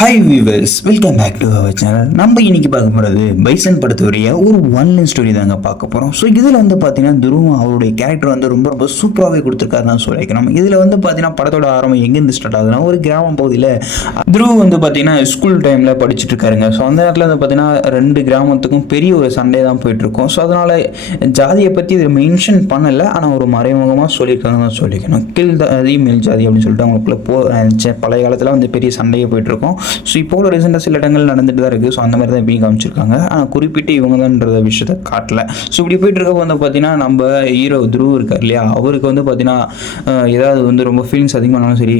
Hi viewers, welcome back to our channel. நம்ம இன்னைக்கு பார்க்க போகிறது பைசன் படத்துடைய ஒரு ஒன் லைன் ஸ்டோரி தாங்க பார்க்க போகிறோம். ஸோ இதில் பார்த்தீங்கன்னா துருவம் அவருடைய கேரக்டர் ரொம்ப ரொம்ப சூப்பராகவே கொடுத்துருக்காரு தான் சொல்லிக்கணும். இதில் பார்த்தீங்கன்னா படத்தோட ஆரம்பம் எங்கேருந்து ஸ்டார்ட் ஆகுதுன்னா, ஒரு கிராமம் பகுதியில் துருவ் பார்த்தீங்கன்னா ஸ்கூல் டைமில் படிச்சுட்டு இருக்காருங்க. ஸோ அந்த நேரத்தில் பார்த்தீங்கன்னா ரெண்டு கிராமத்துக்கும் பெரிய ஒரு சண்டே தான் போயிட்டுருக்கும். ஸோ அதனால் ஜாதியை பற்றி இதில் மென்ஷன் பண்ணலை, ஆனால் ஒரு மறைமுகமாக சொல்லியிருக்காங்க தான் சொல்லிக்கணும். கில் ஜாதி மேல் ஜாதி அப்படின்னு சொல்லிட்டு அவங்களுக்குள்ள பழைய காலத்தில் பெரிய சண்டையே போயிட்டுருக்கும். ஸோ இப்போ ரீசெண்டாக சில இடங்கள் நடந்துட்டு தான் இருக்குது. ஸோ அந்த மாதிரி தான் எப்பயும் காமிச்சிருக்காங்க. ஆனால் குறிப்பிட்டு இவங்க தான்ன்ற விஷயத்தை காட்டல. ஸோ இப்படி போயிட்டு இருக்க பார்த்தீங்கன்னா நம்ம ஹீரோ துருவ் இருக்கார் இல்லையா, அவருக்கு பார்த்தீங்கன்னா ஏதாவது ரொம்ப ஃபீலிங்ஸ் அதிகமானாலும் சரி,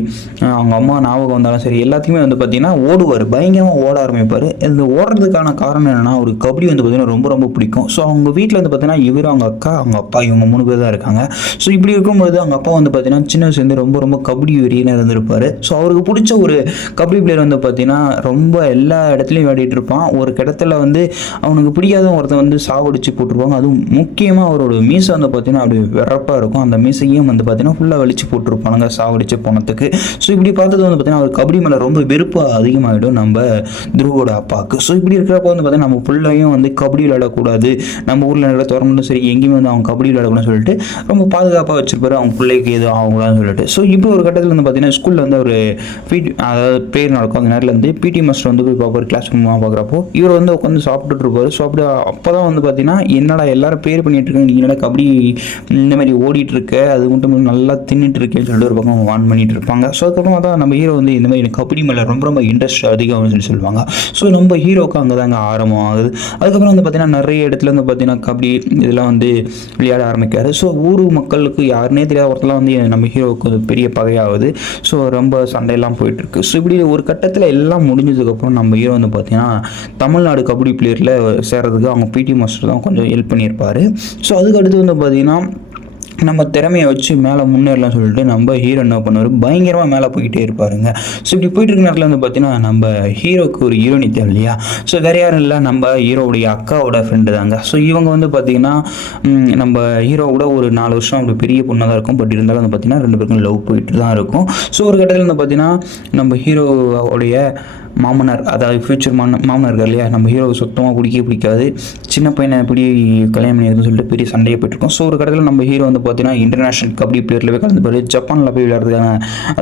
அவங்க அம்மா ஞாபகம் வந்தாலும் சரி, எல்லாத்தையுமே பார்த்தீங்கன்னா ஓடுவார், பயங்கரமாக ஓட ஆரம்பிப்பார். இந்த ஓடுறதுக்கான காரணம் என்னென்னா, ஒரு கபடி பார்த்தீங்கன்னா ரொம்ப ரொம்ப பிடிக்கும். ஸோ அவங்க வீட்டில் பார்த்தீங்கன்னா இவர், அவங்க அக்கா, அவங்க அப்பா, இவங்க 3 பேர் தான் இருக்காங்க. ஸோ இப்படி இருக்கும்போது அவங்க அப்பா பார்த்தீங்கன்னா சின்ன வயசுலேருந்து ரொம்ப ரொம்ப கபடி வெறியன்னு இருந்திருப்பார். ஸோ அவருக்கு பிடிச்ச ஒரு கபடி பிளேயர் பார்த்தீங்கன்னா ரொம்ப எல்லா இடத்துலையும் விளையாடிட்டு இருப்பான். ஒரு இடத்துல அவனுக்கு பிடிக்காத ஒருத்தன் சாவடிச்சு போட்டுருப்பாங்க. அதுவும் முக்கியமாக அவரோட மீசை பார்த்தீங்கன்னா அப்படி வெறப்பாக இருக்கும். அந்த மீசையும் பார்த்தீங்கன்னா ஃபுல்லாக வலிச்சு போட்டுருப்பானுங்க சாவடிச்சு போனதுக்கு. ஸோ இப்படி பார்த்தது பார்த்தீங்கன்னா அவர் கபடி மேலே ரொம்ப வெறுப்பு அதிகமாகிடும் நம்ம துருவோட அப்பாவுக்கு. ஸோ இப்படி இருக்கிறப்ப பார்த்தீங்கன்னா நம்ம பிள்ளையும் கபடி விளையாடக்கூடாது, நம்ம ஊரில் இருக்கிற திறமையும் சரி எங்கேயுமே அவங்க கபடி விளையாடக்கூடாதுன்னு சொல்லிட்டு ரொம்ப பாதுகாப்பாக வச்சிருப்பாரு, அவங்க பிள்ளைக்கு எதுவும் ஆகக்கூடாதுன்னு சொல்லிட்டு. ஸோ இப்போ ஒரு கட்டத்தில் பார்த்தீங்கன்னா ஸ்கூலில் ஒரு அதாவது பேர் நடக்கும். அந்த நேரத்தில் பிடி மாஸ்டர் போய் பார்ப்பார், கிளாஸ் ரூமாக பார்க்குறப்போ இவர் உட்காந்து சாப்பிட்டுட்டு இருப்பார். ஸோ அப்படி அப்போ தான் பார்த்தீங்கன்னா என்னடா எல்லாரும் பேர் பண்ணிட்டு இருக்காங்க, நீ என்னடா கபடி இந்த மாதிரி ஓடிட்டு இருக்க, அது மட்டும் நல்லா தின்னுட்டு இருக்கேன்னு சொல்லிட்டு ஒரு பக்கம் வான் பண்ணிட்டு இருப்பாங்க. ஸோ அதுக்கப்புறமா தான் நம்ம ஹீரோ இந்த மாதிரி கபடி மேலே ரொம்ப ரொம்ப இன்ட்ரெஸ்ட் அதிகம் சொல்லி சொல்லுவாங்க. ஸோ நம்ம ஹீரோக்கு அங்கே தாங்க ஆரம்பம் ஆகுது. அதுக்கப்புறம் பார்த்தீங்கன்னா நிறைய இடத்துல பார்த்தீங்கன்னா கபடி இதெல்லாம் விளையாட ஆரம்பிக்காரு. ஸோ ஊர் மக்களுக்கு யாருன்னே தெரியாத ஒருத்தலாம் நம்ம ஹீரோவுக்கு பெரிய பகையாகுது. ஸோ ரொம்ப சண்டையெல்லாம் போயிட்டு இருக்கு. ஸோ இப்படி ஒரு கட்டத்தில் எல்லாம் முடிஞ்சதுக்கப்புறம் நம்ம ஹீரோ பார்த்தீங்கன்னா தமிழ்நாடு கபடி பிளேயரில் சேர்றதுக்கு அவங்க பிடி மாஸ்டர் தான் கொஞ்சம் ஹெல்ப் பண்ணியிருப்பார். ஸோ அதுக்கு அடுத்து பார்த்தீங்கன்னா நம்ம திறமையை வச்சு மேலே முன்னேறலாம் சொல்லிட்டு நம்ம ஹீரோ என்ன பண்ணுவார், பயங்கரமாக மேலே போய்கிட்டே இருப்பாருங்க. ஸோ இப்படி போயிட்டு இருக்க நேரத்தில் பார்த்தீங்கன்னா நம்ம ஹீரோக்கு ஒரு ஹீரோனி தேவை இல்லையா. ஸோ வேறு யாரும் இல்லை, நம்ம ஹீரோவுடைய அக்காவோட ஃப்ரெண்டு தாங்க. ஸோ இவங்க பார்த்தீங்கன்னா நம்ம ஹீரோவோட ஒரு 4 வருஷம் அப்படி பெரிய பொண்ணாக தான் இருக்கும். பட் இருந்தாலும் பார்த்தீங்கன்னா 2 பேருக்கும் லவ் போயிட்டு தான் இருக்கும். ஸோ ஒரு கட்டத்தில் பார்த்தீங்கன்னா நம்ம ஹீரோவுடைய மாமனார், அதாவது ஃபியூச்சர் மாமனார் இருக்கார் இல்லையா, நம்ம ஹீரோ சுத்தமாக பிடிக்காது, சின்ன பையனை எப்படி கல்யாணம் பண்ணியிருக்குன்னு சொல்லிட்டு பெரிய சண்டையை போயிட்டுருக்கோம். ஸோ ஒரு கட்டத்தில் நம்ம ஹீரோ பார்த்தீங்கன்னா இன்டர்நேஷனல் கபடி பிளேயரில் போய் கலந்து போய் ஜப்பானில் போய் விளையாடுறதுக்கான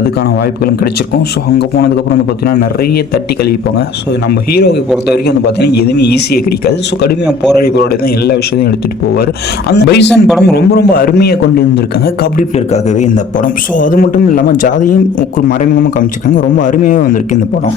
அதுக்கான வாய்ப்புகளும் கிடைச்சிருக்கும். ஸோ அங்கே போனதுக்கப்புறம் பார்த்தீங்கன்னா நிறைய தட்டி கழிப்பாங்க. ஸோ நம்ம ஹீரோவை பொறுத்த வரைக்கும் பார்த்தீங்கன்னா எதுவுமே ஈஸியாக கிடைக்காது. ஸோ கடுமையாக போராடி தான் எல்லா விஷயத்தையும் எடுத்துகிட்டு போவார். அந்த பைசன் படம் ரொம்ப ரொம்ப அருமையாக கொண்டு வந்திருக்காங்க கபடி பிளேயருக்காகவே இந்த படம். ஸோ அது மட்டும் இல்லாமல் ஜாதியும் மறைமுகமாக காமிச்சிருக்காங்க. ரொம்ப அருமையாக வந்திருக்கு இந்த படம்.